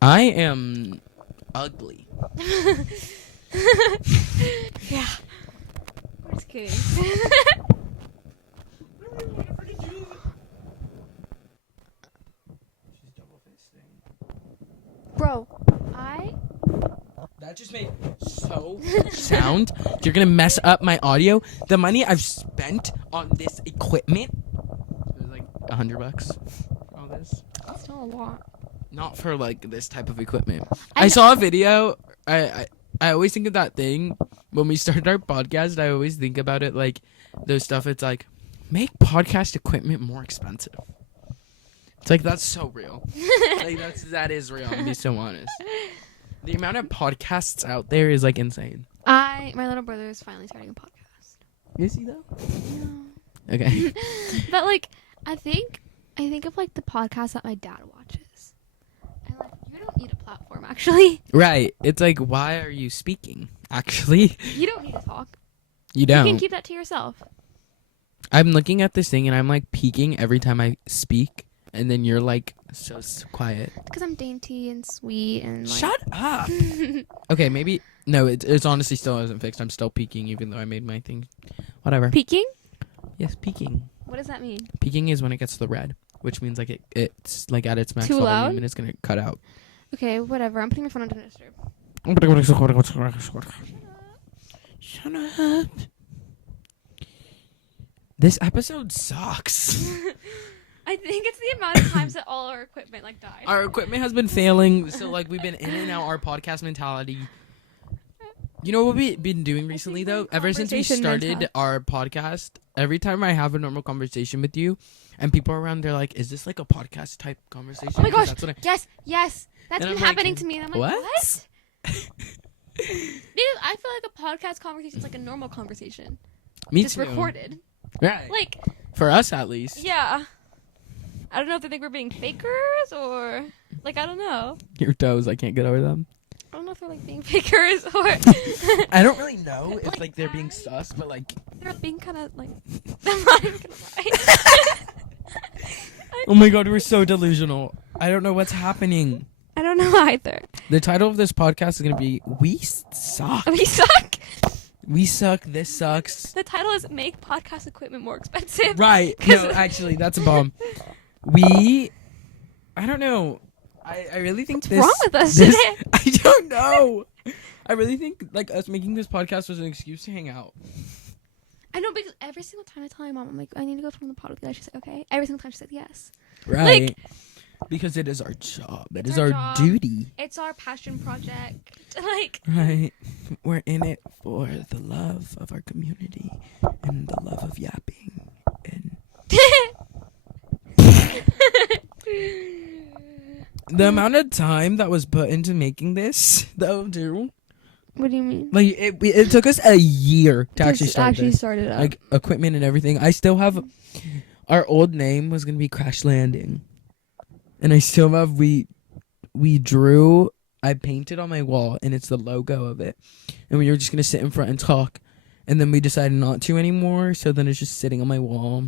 I am ugly. Yeah. I'm just kidding. Bro, That just made so sound. You're gonna mess up my audio. The money I've spent on this equipment is like $100. All this. That's still a lot. Not for like this type of equipment. I I saw a video. I always think of that thing when we started our podcast. I always think about it like those stuff. It's like make podcast equipment more expensive. It's like that's so real. Like that is real. I'm gonna be so honest. The amount of podcasts out there is like insane. My little brother is finally starting a podcast. Is he though? Yeah. Okay. But like, I think of like the podcast that my dad watches, and like you don't need a platform actually. Right. It's like why are you speaking? Actually, You don't need to talk. you You don't. can keep that to yourself. I'm looking at this thing and I'm like peeking every time I speak, and then you're like so quiet. Because I'm dainty and sweet and like. Shut up. Okay, maybe no. It's honestly still isn't fixed. I'm still peeking even though I made my thing. Whatever. Peeking? Yes, peeking. What does that mean? Peeking is when it gets to the red, which means like it's like at its max Too volume loud? and it's gonna cut out. Okay, whatever. I'm putting my phone on Do Not Disturb. Shut up. This episode sucks. I think it's the amount of times that all our equipment like died. Our equipment has been failing, so like we've been in and out our podcast mentality. You know what we've been doing recently though? Ever since we Conversation started mentality. our podcast, every time I have a normal conversation with you and people are around, they're like, is this like a podcast type conversation? Oh my 'Cause gosh! That's what Yes. That's And been I'm like, happening to me, and I'm like, what? what? Dude, I feel like a podcast conversation is like a normal conversation, Me just too. recorded. Right. Like, For us at least. yeah. I don't know if they think we're being fakers or like I don't know. Your toes, I can't get over them. I don't know if they're like being fakers or I don't really know if Like, like they're being sus, but like they're being kind of like. I'm not even gonna lie. oh my god, we're so delusional. I don't know what's happening. I don't know either. The title of this podcast is gonna be We Suck. We suck. We suck, this sucks. The title is "Make Podcast Equipment More Expensive." Right. No, actually that's a bomb. I don't know. I really think What's wrong with us today? I don't know. I really think like us making this podcast was an excuse to hang out. I know because every single time I tell my mom, I'm like, I need to go film the pod with you guys. She's like, okay. Every single time she says yes. Right. Because it is our job. It It's is our our job. duty. It's our passion project. Like, Right. We're in it for the love of our community and the love of yapping. And the amount of time that was put into making this, though, too. what do you mean? Like, it took us a year to actually start this. started up. Like, equipment and everything. I still have... Our old name was going to be Crash Landing. And I still have... We drew... I painted on my wall, and it's the logo of it. And we were just going to sit in front and talk. And then we decided not to anymore, so then it's just sitting on my wall.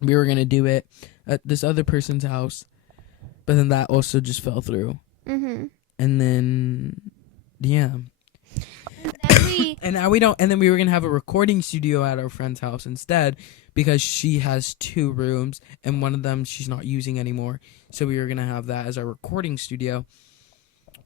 We were going to do it at this other person's house. But then that also just fell through. Mm-hmm. And then... Yeah. Then we... And now we don't. And then we were gonna have a recording studio at our friend's house instead, because she has 2 rooms and one of them she's not using anymore. So we were gonna have that as our recording studio,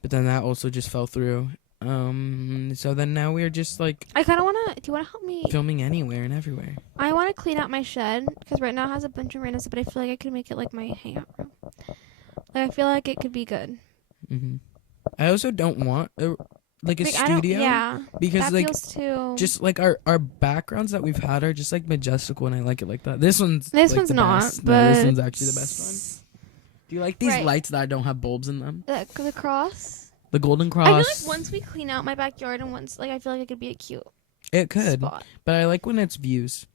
but then that also just fell through. So then now we're just like I kind of want to... Do you want to help me? filming anywhere and everywhere. I want to clean out my shed because right now it has a bunch of random stuff, but I feel like I could make it like my hangout room. Like, I feel like it could be good. I also don't want a Like, I studio, don't... Yeah. because That like feels too... just like our backgrounds that we've had are just like majestical, and I like it like that. This one's This like, one's the not, best. but... No, this one's actually the best one. Do you like these Right. lights that don't have bulbs in them? The cross. The golden cross. I feel like once we clean out my backyard and once, like, I feel like it could be a cute it could, spot. but I like when it's views.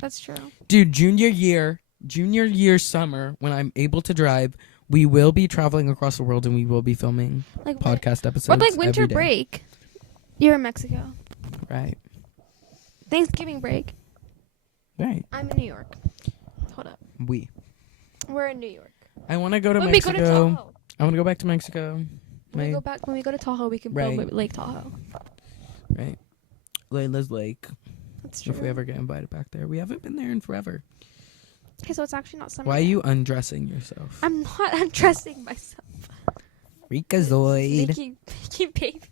That's true. Dude, junior year summer, when I'm able to drive, we will be traveling across the world and we will be filming Like podcast episodes. Or like winter every day. break. You're in Mexico. Right. Thanksgiving break. Right. I'm in New York. Hold up. We're in New York. I want to go to When Mexico. we go to Tahoe. I want to go back to Mexico. When we go to Tahoe, we can Right. film Lake Tahoe. Right. Layla's Lake. That's true. If we ever get invited back there. We haven't been there in forever. Okay, so it's actually not summer. Why are yet. you undressing yourself? I'm not undressing myself. Freakazoid. Making babies.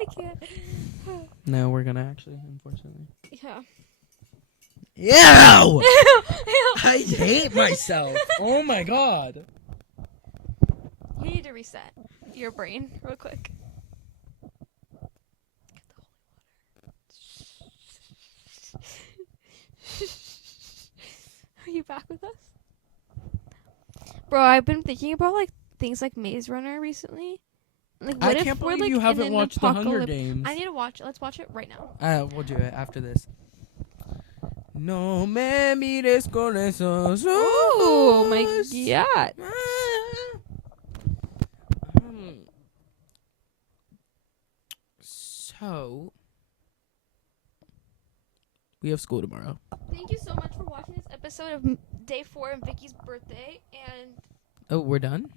I can't. No, we're gonna actually, unfortunately. Yeah. Ew! Ew. I hate myself. Oh my god. You need to reset your brain real quick. Are you back with us? Bro, I've been thinking about like things like Maze Runner recently. Like, I what if can't we're believe like you in haven't an watched The Hunger apocalypse- Games. I need to watch it. Let's watch it right now. We'll do it after this. No me mires con esos Oh my ojos. god. So, we have school tomorrow. Thank you so much for watching this episode of Day 4 and Vicky's birthday. And Oh, we're done?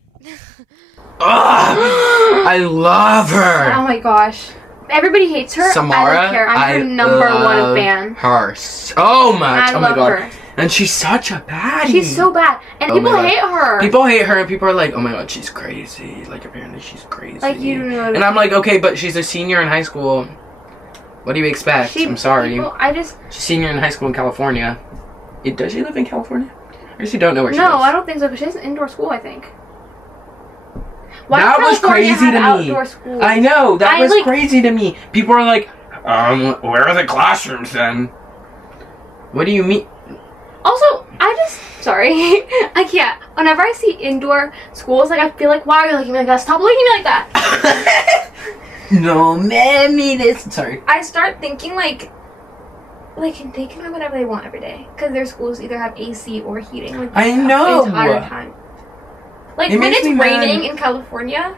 I love her. Oh my gosh. Everybody hates her. Samara, I don't care. I'm her number love one fan. Her so much. I Oh my love god. her. And she's such a baddie. She's so bad. And Oh people my God. hate her. People hate her, and people are like, "Oh my god, she's crazy." Like apparently she's crazy. Like, you don't know. And I'm like, okay, but she's a senior in high school. What do you expect? I'm sorry. She's She's a senior in high school in California. Does she live in California? I guess you don't know where she No, lives. I don't think so, because she has an indoor school, I think. Why That does was California crazy have to me. outdoor schools? I know, that I, was like- crazy to me. People are like, where are the classrooms then? What do you mean? Also, sorry, I can't. Whenever I see indoor schools, like, I feel like, why are you looking at me like that? Stop looking at me like that. No, mammy, this. Sorry. I start thinking, like they can do whatever they want every day. Because their schools either have AC or heating. Like, I know. the entire time. Like, It when makes it's me mad. raining in California,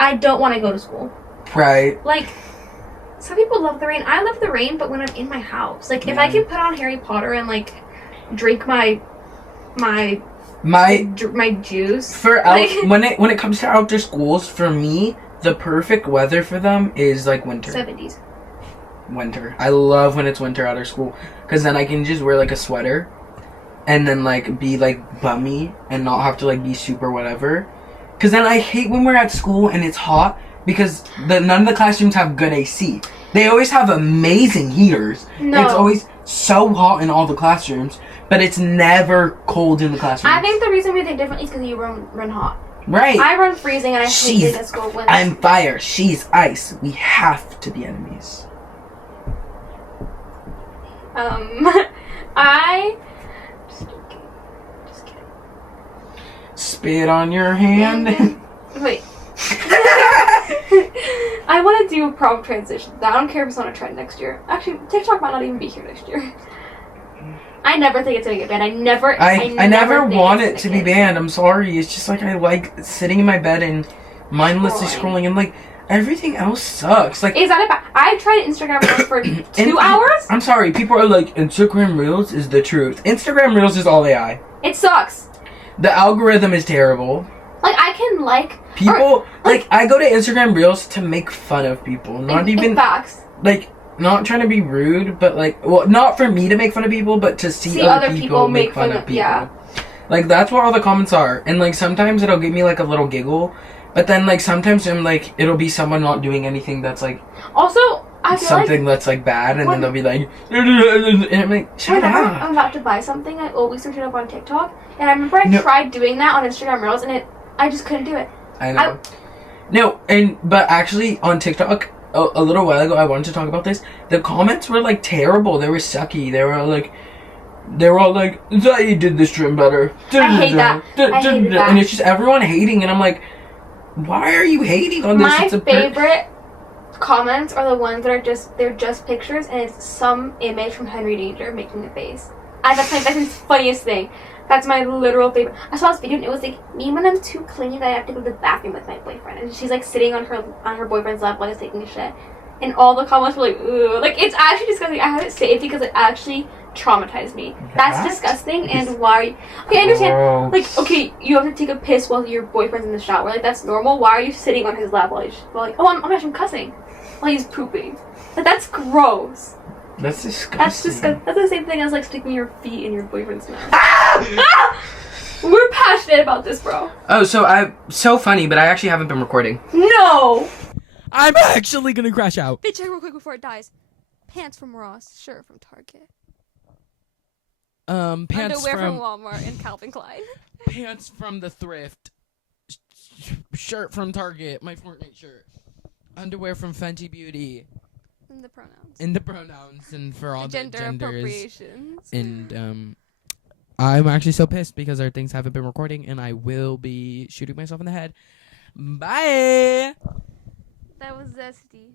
I don't want to go to school. Right. Like, some people love the rain. I love the rain, but when I'm in my house. Like, if I Yeah. can put on Harry Potter and, like, drink my juice. When it comes to outdoor schools, for me, the perfect weather for them is like winter. 70s. Winter. I love when it's winter out of school, because then I can just wear like a sweater, and then like be like bummy and not have to like be super whatever. Because then I hate when we're at school and it's hot, because none of the classrooms have good AC. They always have amazing heaters. No. It's always so hot in all the classrooms, but it's never cold in the classrooms. I think the reason we think differently is because you run hot. Right. I run freezing and I hate She's- being at school when I'm fire. She's ice. We have to be enemies. I just kidding. Spit on your hand. Wait. I want to do a prom transition. I don't care if it's on a trend next year. Actually, TikTok might not even be here next year. I never think it's gonna get banned. I never never want think it it's to gonna be get banned. I'm sorry. It's just like I like sitting in my bed and mindlessly scrolling, and like everything else sucks. Like, Is that a bad? I tried Instagram Reels for 2 hours. I'm sorry. People are like, Instagram Reels is the truth. Instagram Reels is all AI. It sucks. The algorithm is terrible. Like, I can People like I go to Instagram Reels to make fun of people, not even facts. like not trying to be rude, but like, well, not for me to make fun of people, but to see other people make fun of people. Yeah. Like, that's what all the comments are. And like sometimes it'll give me like a little giggle, but then like sometimes I'm like, it'll be someone not doing anything that's like Also, I feel something that's like bad, and then when- theyll be like, and I'm like, shut whenever up. I'm about to buy something, I always search it up on TikTok. And I remember I No. tried doing that on Instagram Reels, and I just couldn't do it. I know. No, but actually on TikTok, a little while ago, I wanted to talk about this. The comments were like terrible. They were sucky. They were like, they were all like, Zai did this trim better. I hate that. I hated that. And it's just everyone hating, and I'm like, why are you hating on this? My It's a favorite comments are the ones that are they're just pictures and it's some image from Henry Danger making a face. That's the funniest thing. That's my literal favorite. I saw this video and it was like, me when I'm too clingy that I have to go to the bathroom with my boyfriend, and she's like sitting on her boyfriend's lap while he's taking a shit, and all the comments were like, ooh, like it's actually disgusting. I have it saved because it actually traumatized me. That's disgusting. And why? Okay, I understand. Like, okay, you have to take a piss while your boyfriend's in the shower. Like that's normal. Why are you sitting on his lap while he's I'm cussing while he's pooping? Like that's gross. That's disgusting. That's disgusting. That's the same thing as like sticking your feet in your boyfriend's mouth. Ah! We're passionate about this, bro. Oh, so funny, but I actually haven't been recording. No. I'm actually gonna crash out. Hey, check real quick before it dies. Pants from Ross, shirt from Target, Pants underwear from from Walmart, and Calvin Klein. pants from the thrift, shirt from Target, my Fortnite shirt, underwear from Fenty Beauty, And the pronouns. in the pronouns and for all the Gender genders. appropriations. And I'm actually so pissed because our things haven't been recording, and I will be shooting myself in the head. Bye. That was zesty.